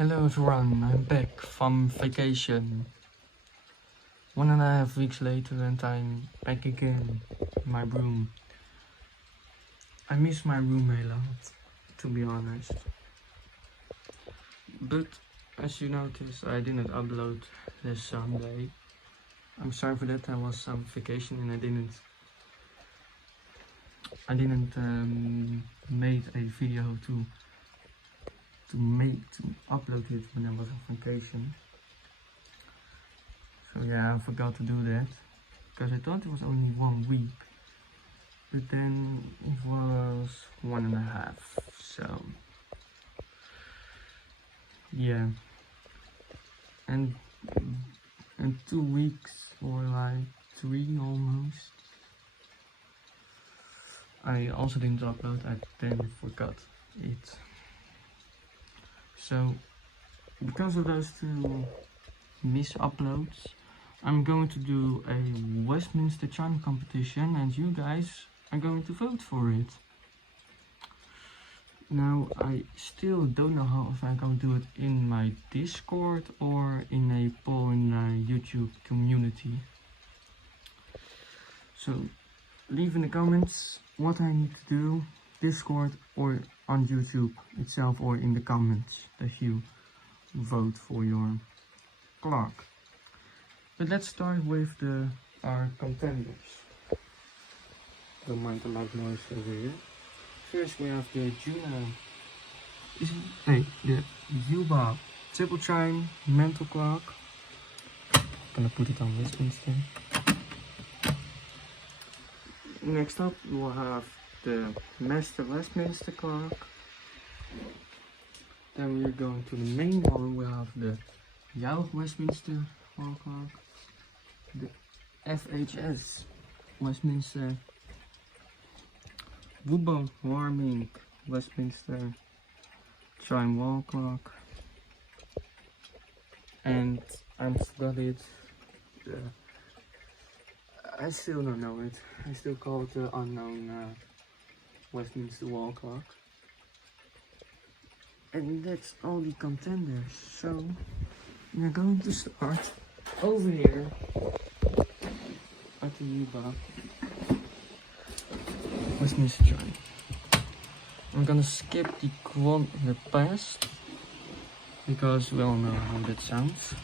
Hello everyone, I'm back from vacation. 1.5 weeks later and I'm back again in my room. I miss my room a lot, to be honest. But as you notice, I didn't upload this Sunday. I'm sorry for that. I was on vacation and I didn't made a video to upload it when I was on vacation. So yeah, I forgot to do that because I thought it was only 1 week, but then it was 1.5. So yeah, and 2 weeks or like 3 almost, I also didn't upload. I then forgot it. So because of those 2 miss uploads, I'm going to do a Westminster chime competition and you guys are going to vote for it. Now I still don't know how if I'm going to do it in my Discord or in a poll in the YouTube community. So leave in the comments what I need to do, Discord or on YouTube itself, or in the comments that you vote for your clock. But let's start with our contenders. Don't mind the loud noise over here. First we have the the Yuba triple chime mental clock. I'm gonna put it on Westminster. Next up we'll have the Master Westminster clock. Then we're going to the main one. We have the Yao Westminster wall clock, the FHS Westminster, Wubo Warming Westminster chime wall clock, and I forgot it. I still don't know it. I still call it the unknown Westminster wall clock. And that's all the contenders. So we're going to start over here at the Yuba Westminster chime. I'm gonna skip the past because we all know how that sounds.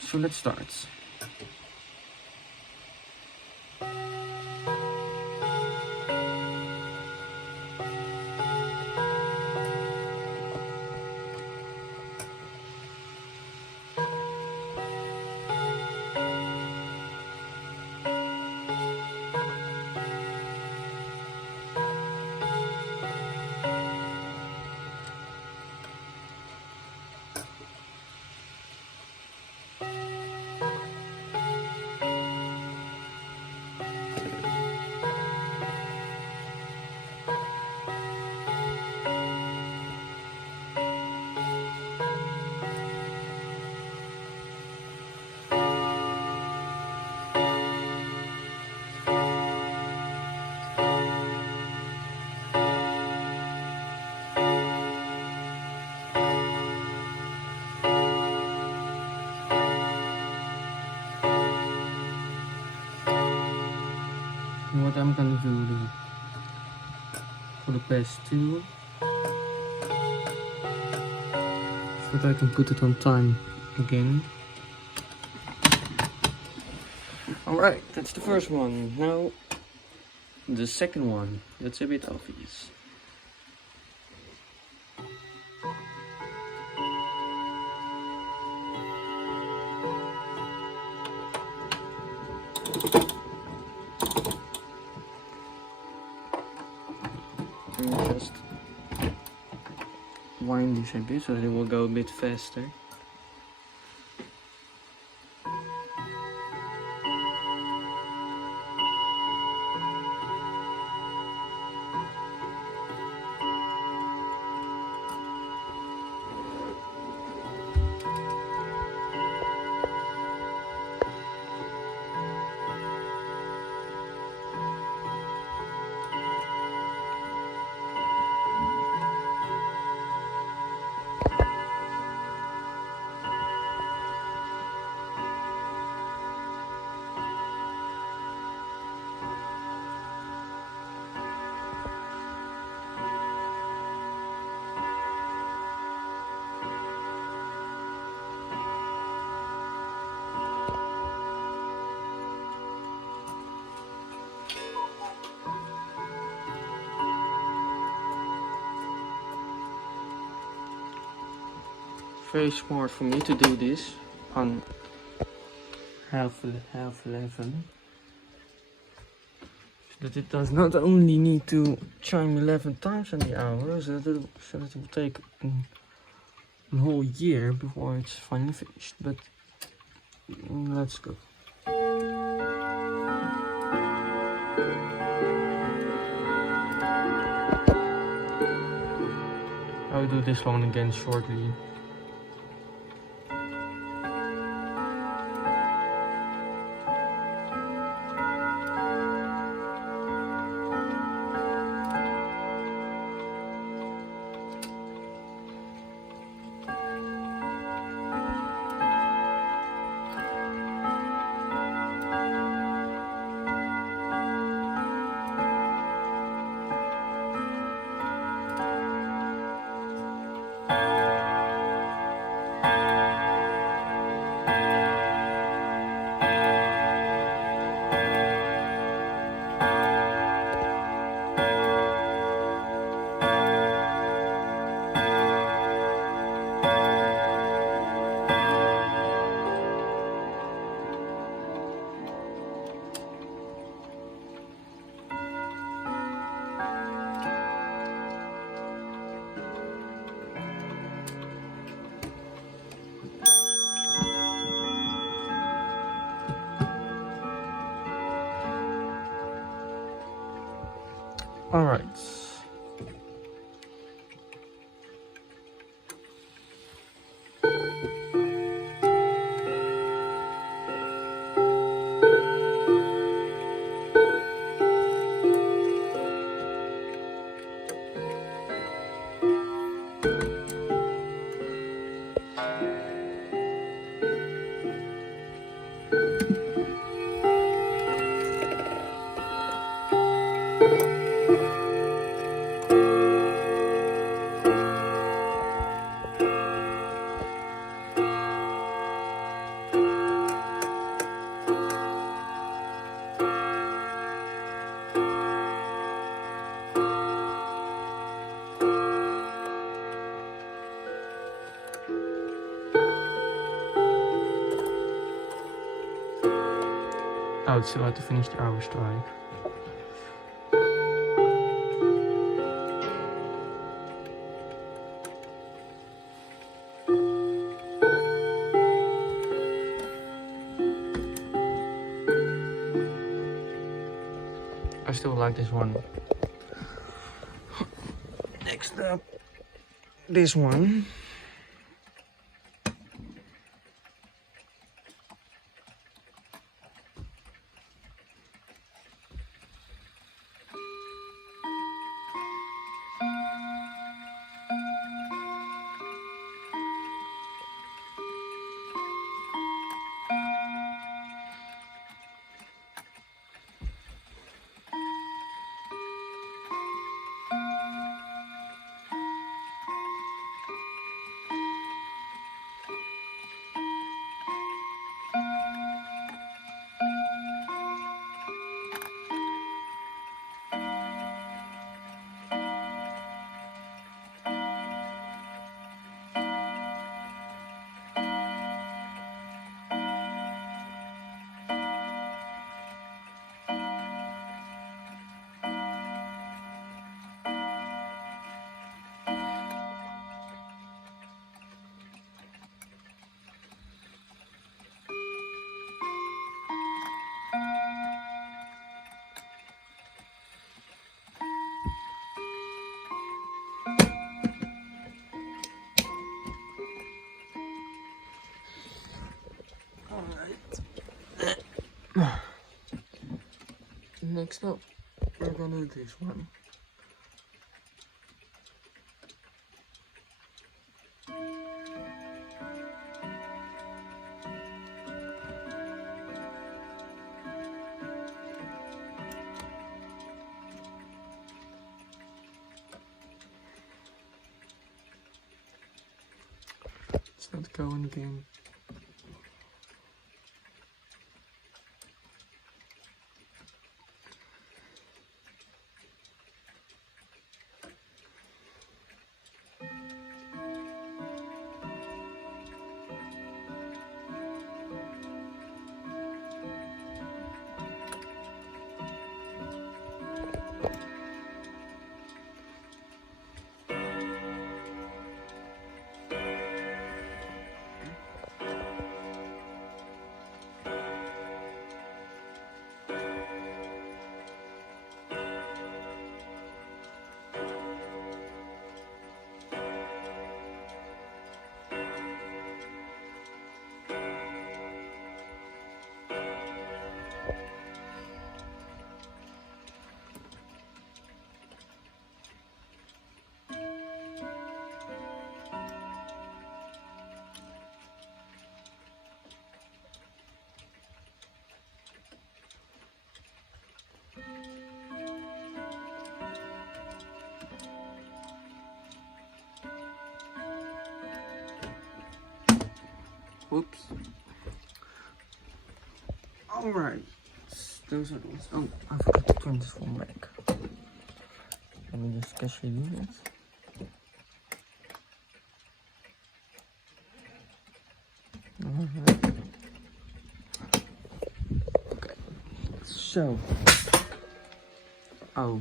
So let's start. What I'm gonna do for the past 2, so that I can put it on time again. Alright, that's the first one. Now the second one, that's a bit obvious. Just wind this a bit so that it will go a bit faster. very smart for me to do this on half 11. So that it does not only need to chime 11 times on the hour, so that it will take a whole year before it's finally finished. But let's go. I'll do this one again shortly. All right. Oh, it's about to finish the hour strike. I still like this one. Next up, this one. Next up, we're gonna do this one. It's not going again. Whoops. Alright. Those are the ones. Oh, I forgot to turn this phone back. Let me just casually do it. Alright. Okay. So. Oh.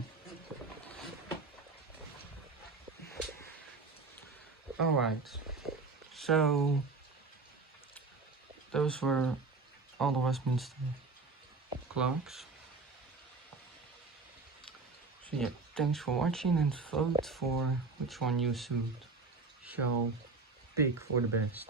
Alright. So. Those were all the Westminster clocks. So yeah, thanks for watching and vote for which one you shall pick for the best.